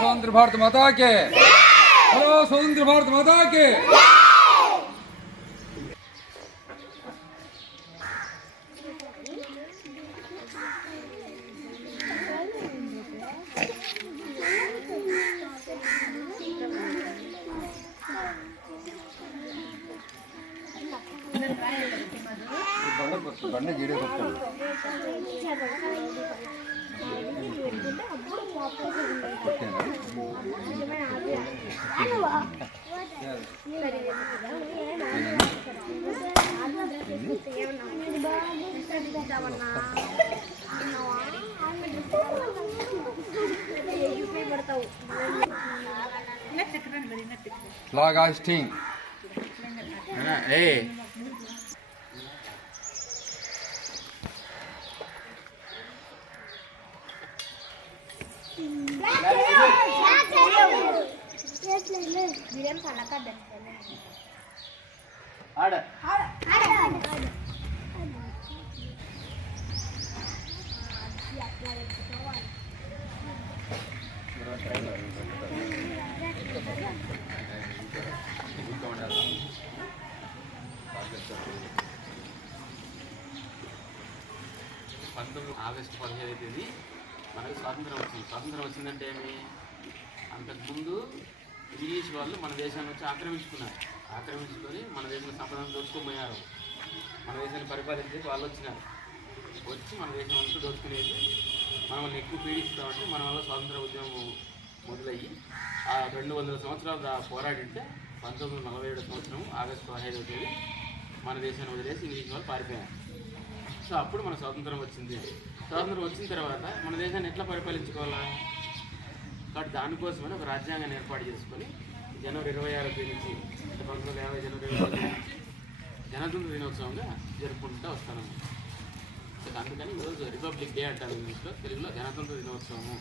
स्वतंत्र भारत माता के, हेलो स्वतंत्र भारत माता के। बंडे गिरे फ्लैग हाइस्टिंग है ना। ए ఆగస్టు 15వ తేదీ మనకు స్వాతంత్రం వచ్చింది. స్వాతంత్రం వచ్చిందంటే ఏమి, అంతకుముందు ఇంగ్లీష్ వాళ్ళు మన దేశాన్ని వచ్చి ఆక్రమించుకొని మన దేశంలో సంపదను దోచుకోపోయారు. మన దేశాన్ని పరిపాలించేది వాళ్ళు వచ్చినారు. వచ్చి మన దేశం అంతా దోచుకునేది, మనల్ని ఎక్కువ పీడిస్తామంటే మన వల్ల స్వాతంత్ర ఉద్యమం మొదలయ్యి ఆ 200 సంవత్సరాలు పోరాడితే 1947 సంవత్సరం ఆగస్టు 15వ తేదీ మన దేశాన్ని వదిలేసి ఇంగ్లీష్ వాళ్ళు పారిపోయారు. సో అప్పుడు మన స్వాతంత్రం వచ్చింది. స్వాతంత్రం వచ్చిన తర్వాత మన దేశాన్ని ఎట్లా పరిపాలించుకోవాలా కాబట్టి దానికోసమని ఒక రాజ్యాంగాన్ని ఏర్పాటు చేసుకొని జనవరి 26వ తేదీ నుంచి 1950 జనవరి 26 గణతంత్ర దినోత్సవంగా జరుపుకుంటూ వస్తాను. అందుకని ఈరోజు రిపబ్లిక్ డే అంటారు ఇంగ్లీష్లో, తెలుగులో గణతంత్ర దినోత్సవము.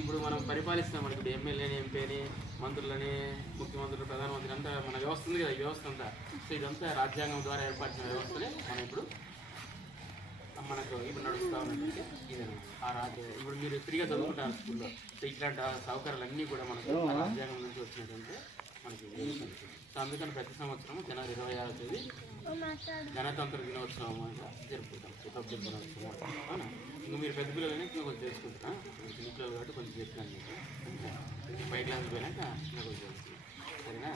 ఇప్పుడు మనం పరిపాలిస్తాం, మనకి ఇప్పుడు ఎమ్మెల్యేని, ఎంపీని, మంత్రులని, ముఖ్యమంత్రులు, ప్రధానమంత్రి అంతా మన వ్యవస్థ ఉంది కదా, ఈ వ్యవస్థ అంతా. సో ఇదంతా రాజ్యాంగం ద్వారా ఏర్పరిచిన వ్యవస్థనే మనం ఇప్పుడు మనకు ఇప్పుడు నడుస్తూ ఉన్నట్టు ఇదన్నమాట. ఇప్పుడు మీరు ఫ్రీగా చదువుకుంటారు స్కూల్లో. సో ఇట్లాంటి సౌకర్యాలన్నీ కూడా మనకు రాజ్యాంగం నుంచి వచ్చినట్టుంటే మనకి. సో అందుకని ప్రతి సంవత్సరం జనవరి 26వ తేదీ గణతంత్ర దినోత్సవం జరుపుకుంటాం, రిపబ్లిక్ దినోత్సవం. అవునా, ఇంకా మీరు పెద్ద పిల్లలైనా ఇంకా కొంచెం చేసుకుంటున్నా, చిన్న పిల్లలు కాబట్టి కొంచెం చెప్పినాను మీకు. 5 క్లాసులు పోయినాక ఇంకా కొంచెం తెలుస్తుంది, సరేనా.